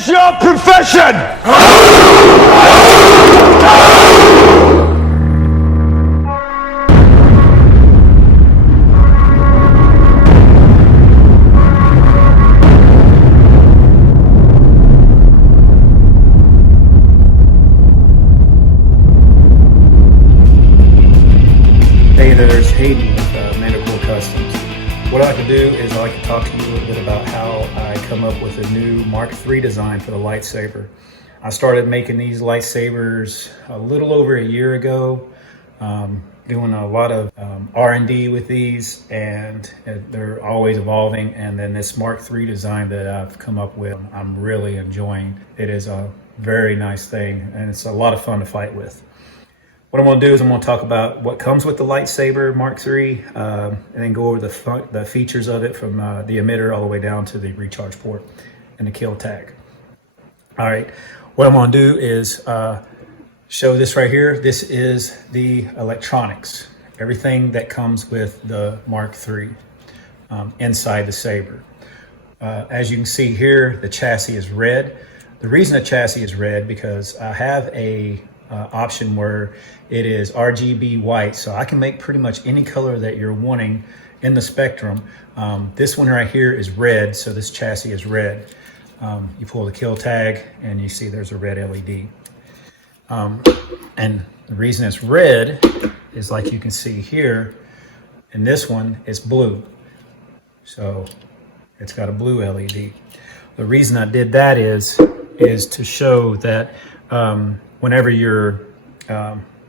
is your profession? Hey there, it's Hayden with Mandocorps Customs. What I like to do is I like to talk to you a little bit about how I come up with a new Mark III design for the lightsaber. I started making these lightsabers a little over a year ago, doing a lot of R&D with these, and they're always evolving. And then this Mark III design that I've come up with, I'm really enjoying. It is a very nice thing, and it's a lot of fun to fight with. What I'm going to do is I'm going to talk about what comes with the lightsaber Mark III, and then go over the features of it from the emitter all the way down to the recharge port and the kill tag. All right, what I'm going to do is show this right here. This is the electronics, everything that comes with the Mark III inside the saber. As you can see here, the chassis is red. The reason the chassis is red because I have a option where it is RGB white, so I can make pretty much any color that you're wanting in the spectrum. This one right here is red, so this chassis is red. You pull the kill tag and you see there's a red LED. And the reason it's red is, like you can see here, and this one is blue. So it's got a blue LED. The reason I did that is to show that whenever you're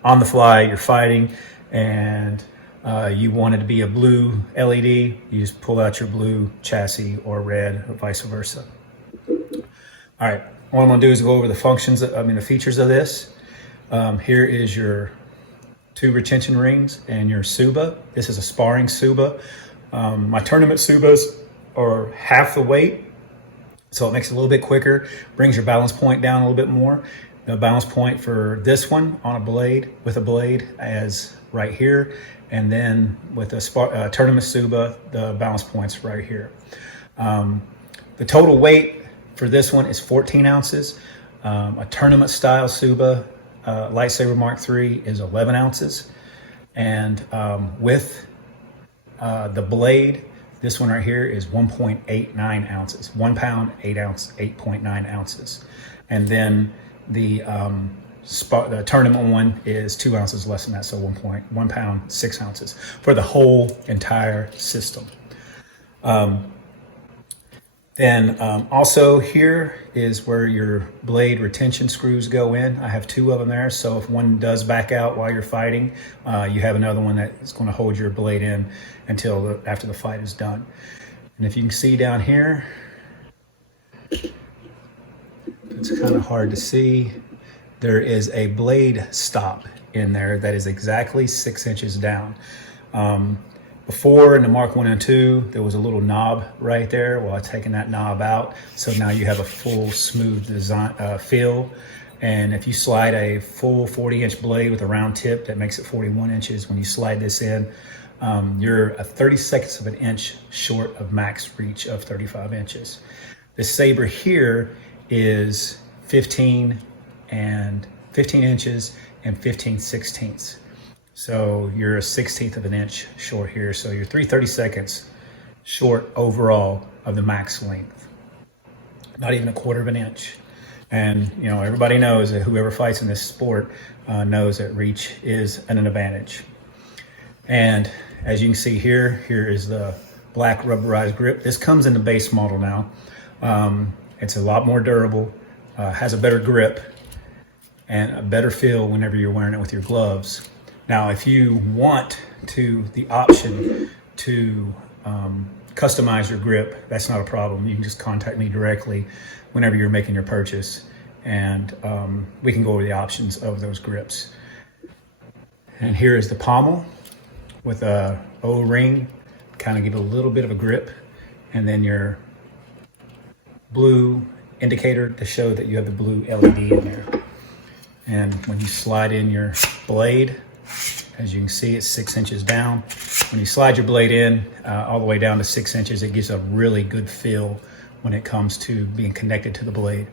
on the fly, you're fighting, and you want it to be a blue LED, you just pull out your blue chassis, or red, or vice versa. All right, what I'm gonna do is go over the the features of this. Here is your 2 retention rings and your Tsuba. This is a sparring Tsuba. My tournament Tsubas are half the weight, so it makes it a little bit quicker, brings your balance point down a little bit more. The balance point for this one on a blade, with a blade, as right here, and then with a tournament Tsuba, the balance point's right here. The total weight for this one is 14 ounces. A tournament style Tsuba lightsaber Mark III is 11 ounces. And with the blade, this one right here is 1.89 ounces, 1 pound, 8 ounce, 8.9 ounces. And then the tournament one is 2 ounces less than that, so 1 pound, 6 ounces for the whole entire system. Then also here is where your blade retention screws go in. I have 2 of them there, so if one does back out while you're fighting, you have another one that is going to hold your blade in until after the fight is done. And if you can see down here, it's kind of hard to see, there is a blade stop in there that is exactly 6 inches down. Before, in the Mark I and II, there was a little knob right there. Well, I've taken that knob out, so now you have a full smooth design feel. And if you slide a full 40-inch blade with a round tip, that makes it 41 inches. When you slide this in, you're a 32nd of an inch short of max reach of 35 inches. This saber here is 15 inches and 15/16. So you're a 1/16 of an inch short here. So you're 3/32 short overall of the max length. Not even a 1/4 of an inch. And you know, everybody knows that whoever fights in this sport knows that reach is an advantage. And as you can see here, here is the black rubberized grip. This comes in the base model now. It's a lot more durable, has a better grip, and a better feel whenever you're wearing it with your gloves. Now, if you want the option to customize your grip, that's not a problem. You can just contact me directly whenever you're making your purchase, and we can go over the options of those grips. And here is the pommel with a O-ring, kind of give it a little bit of a grip, and then your blue indicator to show that you have the blue LED in there. And when you slide in your blade, as you can see, it's 6 inches down. When you slide your blade in all the way down to 6 inches, it gives a really good feel when it comes to being connected to the blade.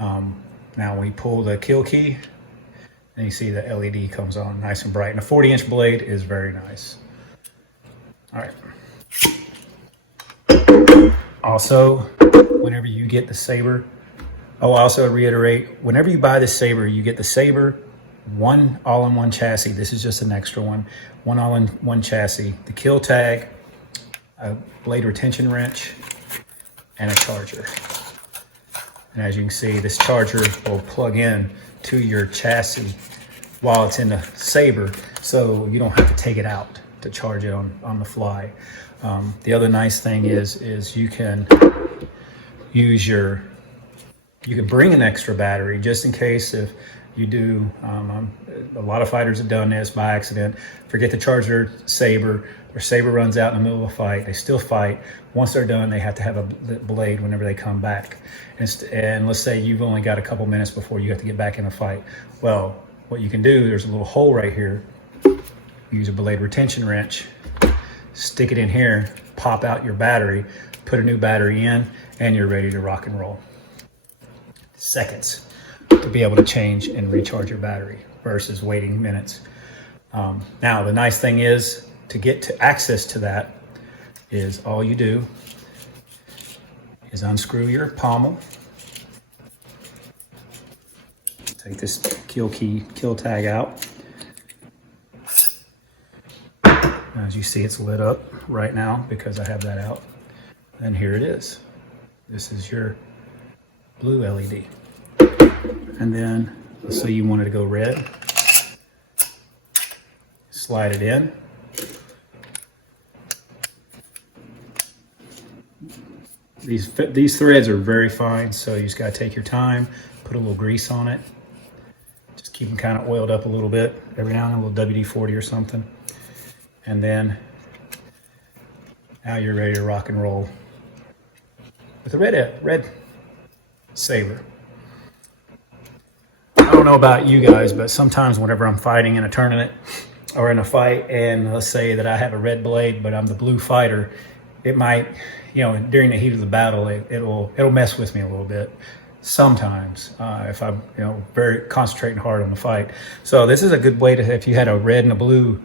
Now we pull the kill key, and you see the LED comes on nice and bright. And a 40-inch blade is very nice. All right. Also, whenever you get the Saber, I'll also reiterate, whenever you buy the Saber, you get the Saber, one all-in-one chassis. This is just an extra one. One all-in-one chassis, the kill tag, a blade retention wrench, and a charger. And as you can see, this charger will plug in to your chassis while it's in the Saber, so you don't have to take it out to charge it on the fly. The other nice thing is you can use you can bring an extra battery just in case if you do, a lot of fighters have done this by accident, forget to charge their Saber runs out in the middle of a fight, they still fight. Once they're done, they have to have a blade whenever they come back. And let's say you've only got a couple minutes before you have to get back in a fight. Well, what you can do, there's a little hole right here. Use a blade retention wrench, stick it in here, pop out your battery, put a new battery in, and you're ready to rock and roll. Seconds to be able to change and recharge your battery versus waiting minutes. Now, the nice thing is to get to access to that is all you do is unscrew your pommel, take this kill tag out. As you see, it's lit up right now because I have that out. And here it is. This is your blue LED. And then, let's say you wanted to go red. Slide it in. These threads are very fine, so you just gotta take your time, put a little grease on it. Just keep them kind of oiled up a little bit. Every now and then, a little WD-40 or something. And then now you're ready to rock and roll with a red Saber. I don't know about you guys, but sometimes whenever I'm fighting in a tournament or in a fight, and let's say that I have a red blade, but I'm the blue fighter, it might, during the heat of the battle, it'll mess with me a little bit. Sometimes, if I'm, very concentrating hard on the fight. So this is a good way to, if you had a red and a blue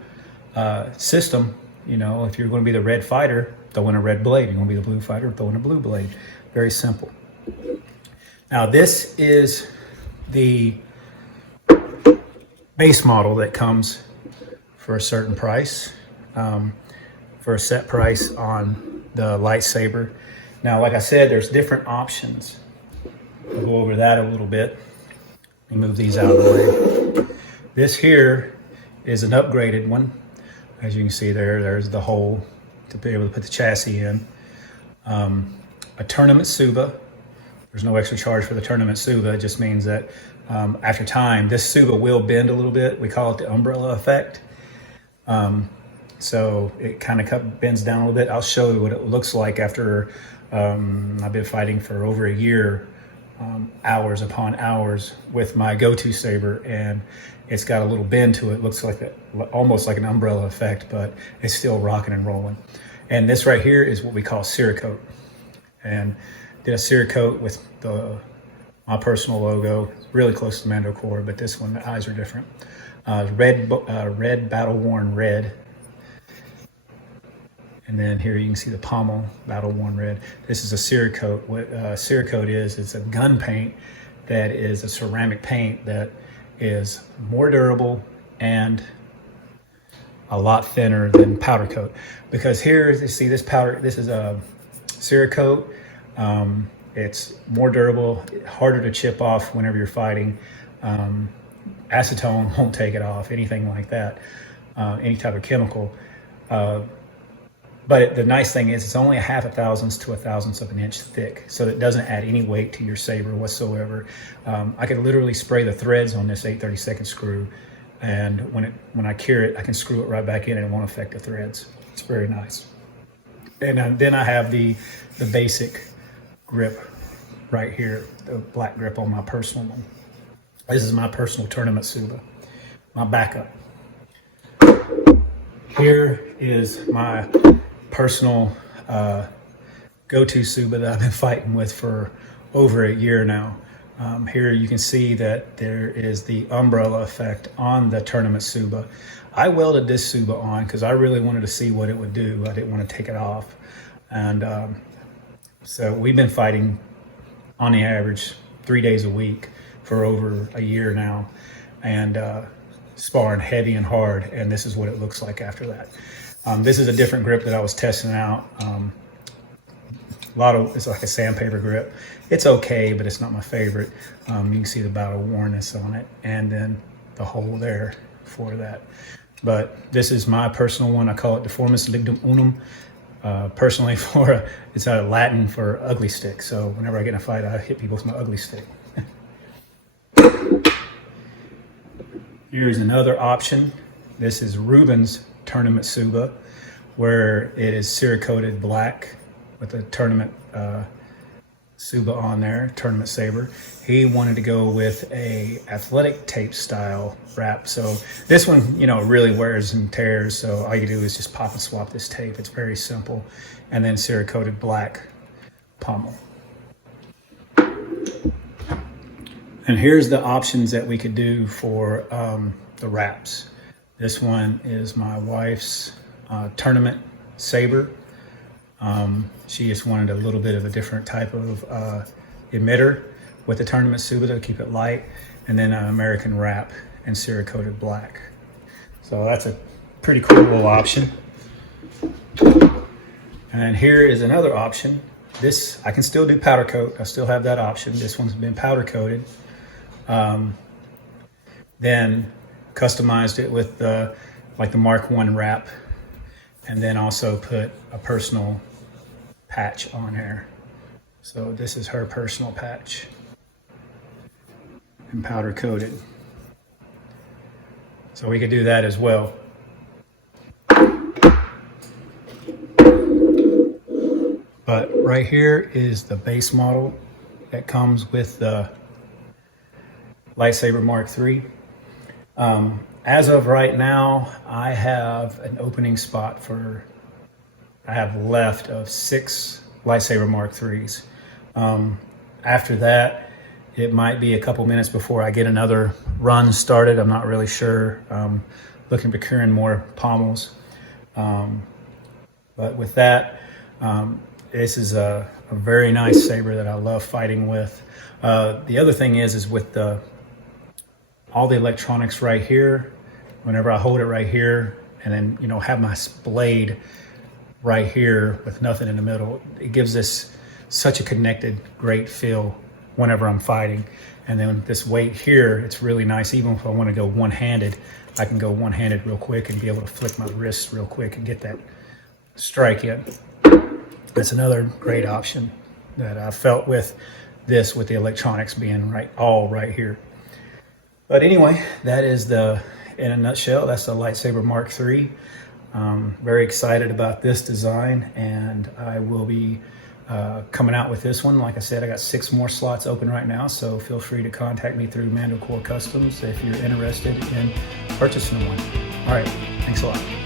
system, if you're going to be the red fighter, throw in a red blade. You're going to be the blue fighter, throw in a blue blade. Very simple. Now this is the base model that comes for a certain price, for a set price on the lightsaber. Now, like I said, there's different options. We'll go over that a little bit. Let me move these out of the way. This here is an upgraded one. As you can see there's the hole to be able to put the chassis in. A tournament Tsuba. There's no extra charge for the tournament Tsuba. It just means that after time, this Tsuba will bend a little bit. We call it the umbrella effect. So it kind of bends down a little bit. I'll show you what it looks like after I've been fighting for over a year, hours upon hours with my go-to Saber, and it's got a little bend to it. Looks like almost like an umbrella effect, but it's still rocking and rolling. And this right here is what we call Cerakote. And did a Cerakote with my personal logo, really close to mandocorps, but this one, the eyes are different. Red battle-worn red. And then here you can see the pommel, battle-worn red. This is a Cerakote. What Cerakote is, it's a gun paint that is a ceramic paint that is more durable and a lot thinner than Powdercoat. Because here, you see this powder, this is a Cerakote. It's more durable, harder to chip off whenever you're fighting. Acetone won't take it off, anything like that, any type of chemical. But the nice thing is it's only a 0.5 thousandths to 1/1000th of an inch thick, so it doesn't add any weight to your Saber whatsoever. I could literally spray the threads on this 8/32 screw, and when I cure it, I can screw it right back in and it won't affect the threads. It's very nice. And then I have the basic grip right here, the black grip on my personal one. This is my personal tournament Tsuba, my backup. Here is my personal go-to Tsuba that I've been fighting with for over a year now. Here you can see that there is the umbrella effect on the tournament Tsuba. I welded this Tsuba on because I really wanted to see what it would do. I didn't want to take it off. And so we've been fighting on the average 3 days a week for over a year now, and sparring heavy and hard, and this is what it looks like after that. This is a different grip that I was testing out. It's like a sandpaper grip. It's okay, but it's not my favorite. You can see the bout of wornness on it, and then the hole there for that. But this is my personal one. I call it Deformis Ligdum Unum. Personally, it's Latin for ugly stick. So whenever I get in a fight, I hit people with my ugly stick. Here's another option. This is Ruben's tournament Tsuba, where it is Cerakoted black with a tournament Tsuba on there, tournament saber. He wanted to go with a athletic tape style wrap. So this one, really wears and tears. So all you do is just pop and swap this tape. It's very simple. And then Cerakoted black pommel. And here's the options that we could do for the wraps. This one is my wife's tournament saber. She just wanted a little bit of a different type of emitter with the tournament Tsuba to keep it light, and then an American wrap and Cerakoted black. So that's a pretty cool little option. And here is another option. This, I can still do powder coat. I still have that option. This one's been powder coated. Then customized it with like the Mark I wrap, and then also put a personal patch on here. So this is her personal patch and powder coated. So we could do that as well. But right here is the base model that comes with the Lightsaber Mark III. As of right now, I have an opening spot I have left of 6 Lightsaber Mark IIIs. After that, it might be a couple minutes before I get another run started. I'm not really sure. Looking to procuring more pommels. But with that, this is a very nice saber that I love fighting with. The other thing is with all the electronics right here, whenever I hold it right here and then, have my blade right here with nothing in the middle, it gives this such a connected, great feel whenever I'm fighting. And then this weight here, it's really nice. Even if I want to go one-handed, I can go one-handed real quick and be able to flick my wrists real quick and get that strike in. That's another great option that I felt with this, with the electronics being all right here. But anyway, that is in a nutshell, that's the Lightsaber Mark III. Very excited about this design, and I will be coming out with this one. Like I said, I got 6 more slots open right now, so feel free to contact me through Mandocorps Customs if you're interested in purchasing one. All right, thanks a lot.